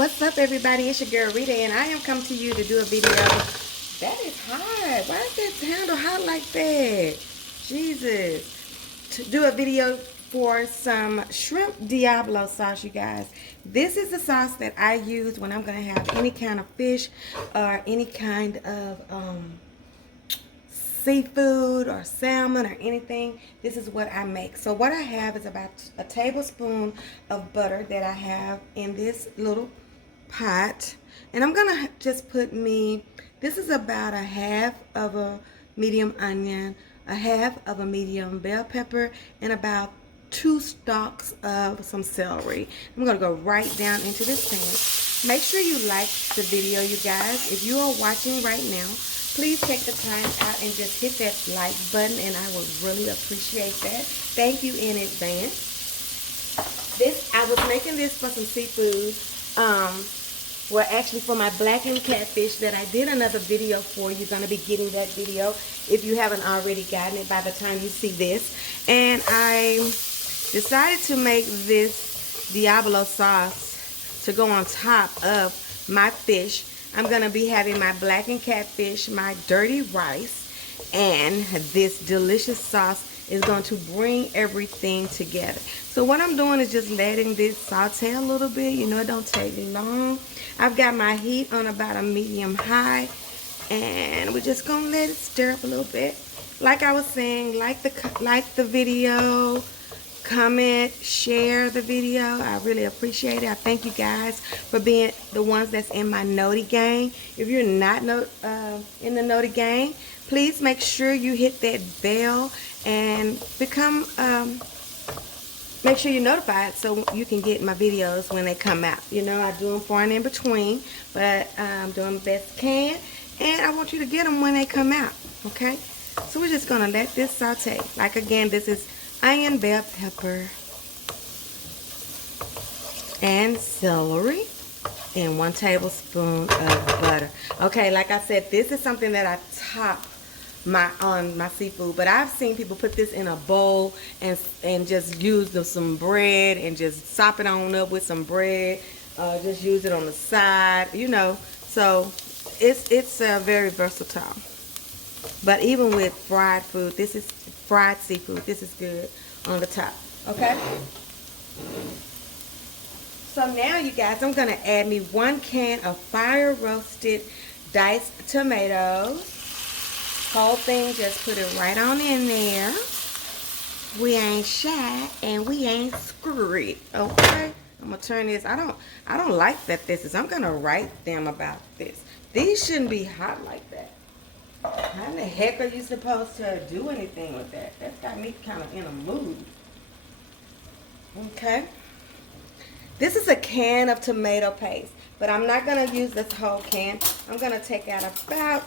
What's up, everybody? It's your girl Rita, and I am come to you to do a video. That is hot. Why is that handle hot like that? Jesus. To do a video for some shrimp Diablo sauce, you guys. This is the sauce that I use when I'm going to have any kind of fish or any kind of seafood or salmon or anything. This is what I make. So what I have is about a tablespoon of butter that I have in this little pot, and I'm gonna just put this is about a half of a medium onion, a half of a medium bell pepper, and about 2 stalks of some celery. I'm gonna go right down into this pan. Make sure you like the video, you guys. If you are watching right now, please take the time out and just hit that like button, and I would really appreciate that. Thank you in advance. I was making this for some seafood. Well, actually for my blackened catfish that I did another video for. You're going to be getting that video if you haven't already gotten it by the time you see this. And I decided to make this Diablo sauce to go on top of my fish. I'm going to be having my blackened catfish, my dirty rice, and this delicious sauce is going to bring everything together. So what I'm doing is just letting this saute a little bit. You know, it don't take long. I've got my heat on about a medium high, and we're just gonna let it stir up a little bit. Like I was saying, like the video, comment, share the video. I really appreciate it. I thank you guys for being the ones that's in my Noti gang. If you're not in the Noti gang, please make sure you hit that bell and become make sure you're notified so you can get my videos when they come out. You know, I do them far and in between, but I'm doing the best I can, and I want you to get them when they come out, okay? So we're just going to let this saute. Like, again, this is onion, bell pepper, and celery, and 1 tablespoon of butter. Okay, like I said, this is something that I top on my seafood, but I've seen people put this in a bowl and just use some bread and just sop it on up with some bread, just use it on the side, you know. So it's very versatile. But even with fried food, this is fried seafood, this is good on the top. Okay, so now, you guys, I'm gonna add me 1 can of fire roasted diced tomatoes. Whole thing, just put it right on in there. We ain't shy and we ain't screwed. Okay, I'm gonna turn this. I don't like that this is. I'm gonna write them about this. These shouldn't be hot like that. How in the heck are you supposed to do anything with that? That's got me kind of in a mood. Okay, this is a can of tomato paste, but I'm not gonna use this whole can. I'm gonna take out about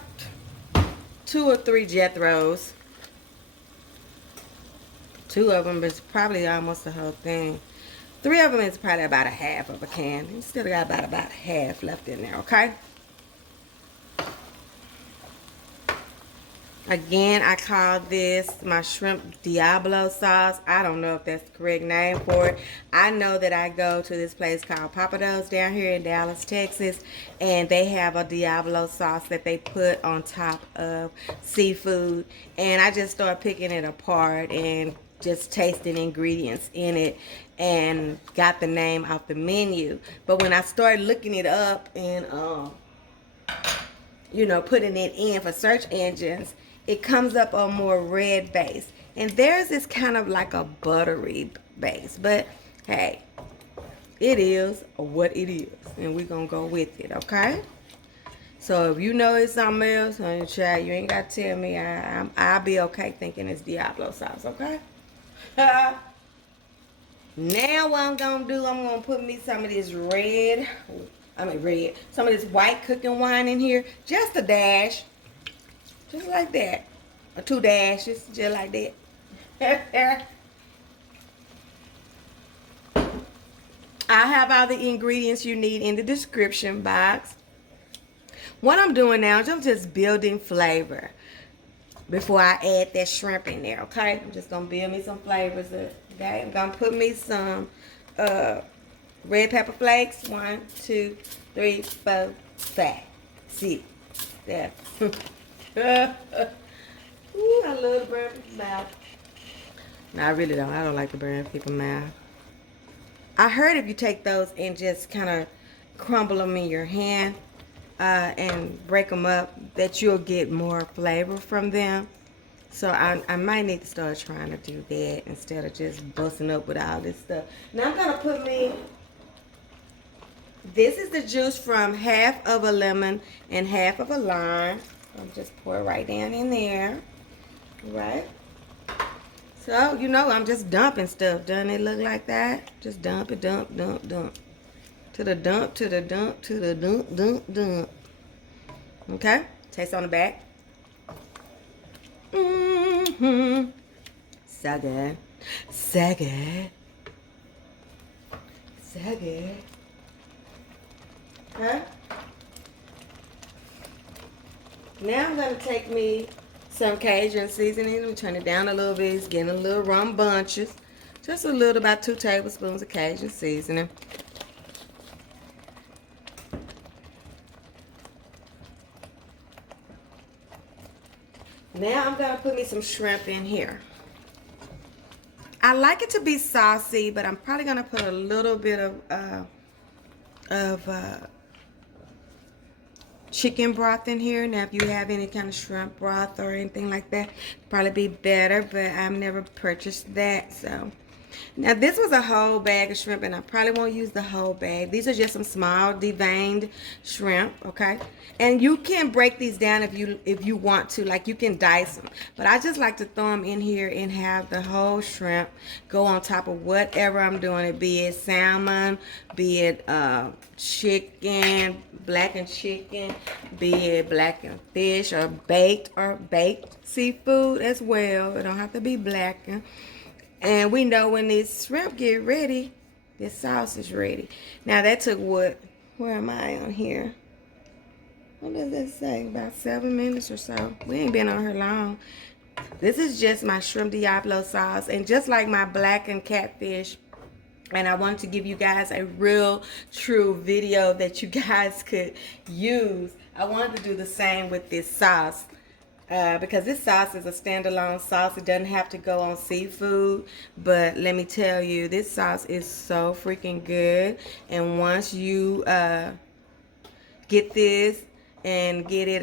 2 or 3 Jethros. 2 of them is probably almost the whole thing. 3 of them is probably about a half of a can. You still got about half left in there, okay? Again, I call this my shrimp Diablo sauce. I don't know if that's the correct name for it. I know that I go to this place called Pappadeaux down here in Dallas, Texas, and they have a Diablo sauce that they put on top of seafood. And I just started picking it apart and just tasting ingredients in it and got the name off the menu. But when I started looking it up and you know, putting it in for search engines, it comes up on more red base, and theirs is kind of like a buttery base. But hey, it is what it is, and we're gonna go with it. Okay, so if you know it's something else, honey child, you ain't gotta tell me. I'll be okay thinking it's Diablo sauce. Okay. Now what I'm gonna do, I'm gonna put me some of this some of this white cooking wine in here, just a dash, just like that, or 2 dashes, just like that. I have all the ingredients you need in the description box. What I'm doing now is I'm just building flavor before I add that shrimp in there, okay? I'm just gonna build me some flavors, okay? I'm gonna put me some red pepper flakes. 1, 2, 3, 4, 5, 6, 7. Ooh, I love the burn people's mouth. No, I really don't. I don't like the burn people's mouth. I heard if you take those and just kind of crumble them in your hand and break them up, that you'll get more flavor from them. So I might need to start trying to do that instead of just busting up with all this stuff. Now I'm going to put this is the juice from half of a lemon and half of a lime. I'll just pour it right down in there. Right? So, you know, I'm just dumping stuff. Doesn't it look like that? Just dump it, dump, dump, dump. To the dump, to the dump, to the dump, dump, dump. Okay? Taste on the back. Mm-hmm. So good. So good. So good. Huh? Now I'm going to take me some Cajun seasoning. We turn it down a little bit. It's getting a little rambunctious. Just a little, about 2 tablespoons of Cajun seasoning. Now I'm going to put me some shrimp in here. I like it to be saucy, but I'm probably going to put a little bit of chicken broth in here. Now, if you have any kind of shrimp broth or anything like that, probably be better, but I've never purchased that. So now this was a whole bag of shrimp, and I probably won't use the whole bag. These are just some small deveined shrimp, okay? And you can break these down if you want to, like you can dice them. But I just like to throw them in here and have the whole shrimp go on top of whatever I'm doing it, be it salmon, be it chicken, blackened chicken, be it blackened fish, or baked seafood as well. It don't have to be blackened. And we know when this shrimp get ready, this sauce is ready. Now that took what? Where am I on here? What does that say? About 7 minutes or so. We ain't been on here long. This is just my shrimp Diablo sauce. And just like my blackened catfish, and I wanted to give you guys a real, true video that you guys could use. I wanted to do the same with this sauce. Because this sauce is a standalone sauce. It doesn't have to go on seafood. But let me tell you, this sauce is so freaking good. And once you get this and get it,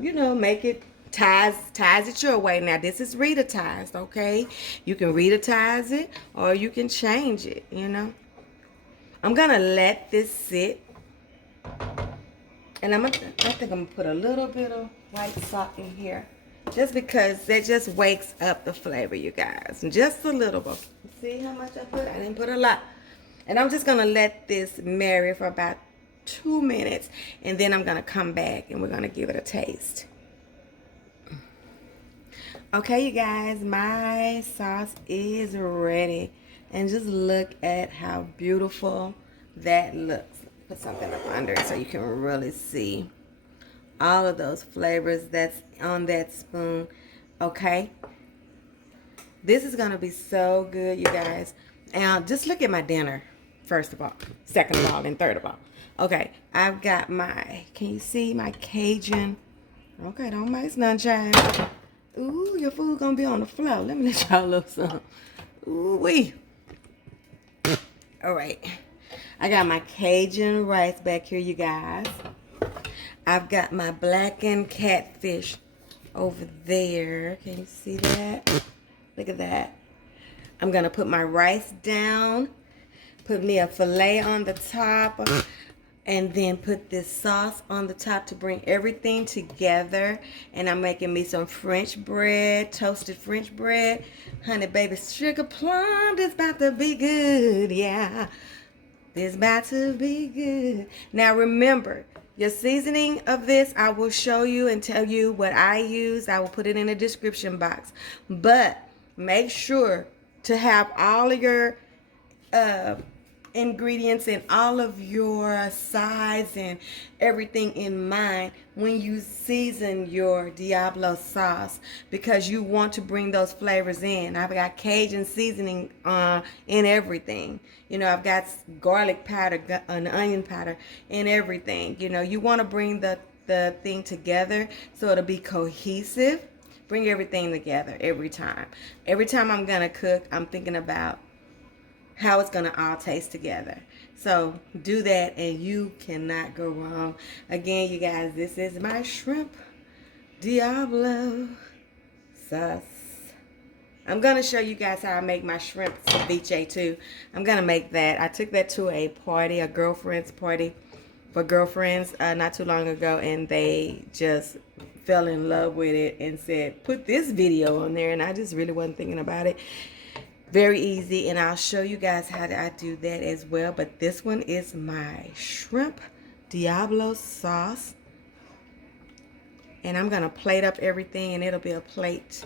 you know, make it, ties it your way. Now, this is Rita-tized, okay? You can Rita-tize it or you can change it, you know. I'm going to let this sit. And I think I'm going to put a little bit of white salt in here. Just because that just wakes up the flavor, you guys. And just a little bit. See how much I put? I didn't put a lot. And I'm just going to let this marinate for about 2 minutes. And then I'm going to come back and we're going to give it a taste. Okay, you guys. My sauce is ready. And just look at how beautiful that looks. Put something up under it so you can really see all of those flavors that's on that spoon. Okay, this is gonna be so good, you guys. And just look at my dinner, first of all, second of all, and third of all. Okay, I've got my, can you see my Cajun? Okay, don't make none, child. Ooh, your food gonna be on the floor. Let me let y'all look some. Ooh wee. All right, I got my Cajun rice back here, you guys. I've got my blackened catfish over there. Can you see that? Look at that. I'm going to put my rice down. Put me a filet on the top. And then put this sauce on the top to bring everything together. And I'm making me some French bread. Toasted French bread. Honey, baby, sugar plum. This about to be good. Yeah. This about to be good. Now remember, your seasoning of this, I will show you and tell you what I use. I will put it in the description box. But make sure to have all of your ingredients and all of your size and everything in mind when you season your Diablo sauce, because you want to bring those flavors in. I've got Cajun seasoning in everything. You know, I've got garlic powder, an onion powder in everything. You know, you want to bring the thing together so it'll be cohesive. Bring everything together every time. Every time I'm gonna cook, I'm thinking about how it's gonna all taste together. So do that and you cannot go wrong. Again, you guys, this is my shrimp Diablo sauce. I'm gonna show you guys how I make my shrimp ceviche too. I'm gonna make that. I took that to a party, a girlfriend's party for girlfriends not too long ago, and they just fell in love with it and said, put this video on there, and I just really wasn't thinking about it. Very easy, and I'll show you guys how I do that as well. But this one is my shrimp Diablo sauce, and I'm gonna plate up everything, and it'll be a plate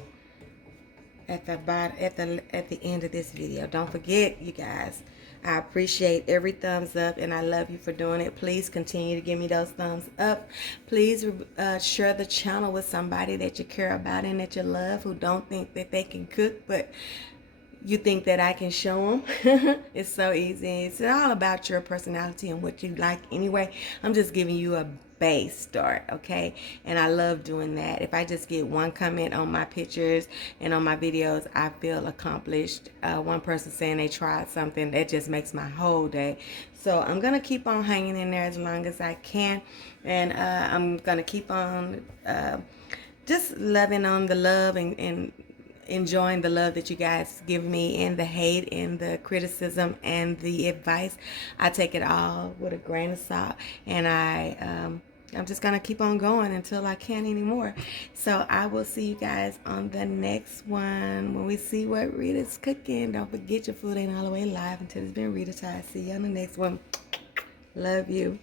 at the bottom, at the end of this video. Don't forget, you guys, I appreciate every thumbs up, and I love you for doing it. Please continue to give me those thumbs up. Please share the channel with somebody that you care about and that you love, who don't think that they can cook, but you think that I can show them. It's so easy. It's all about your personality and what you like anyway. I'm just giving you a base start, okay? And I love doing that. If I just get one comment on my pictures and on my videos, I feel accomplished. One person saying they tried something, that just makes my whole day. So I'm gonna keep on hanging in there as long as I can, and I'm gonna keep on just loving on the love and enjoying the love that you guys give me, and the hate and the criticism and the advice. I take it all with a grain of salt, and I'm just gonna keep on going until I can't anymore. So I will see you guys on the next one when we see what Rita's cooking. Don't forget, your food ain't all the way live until it's been Rita-tized. See you on the next one. Love you.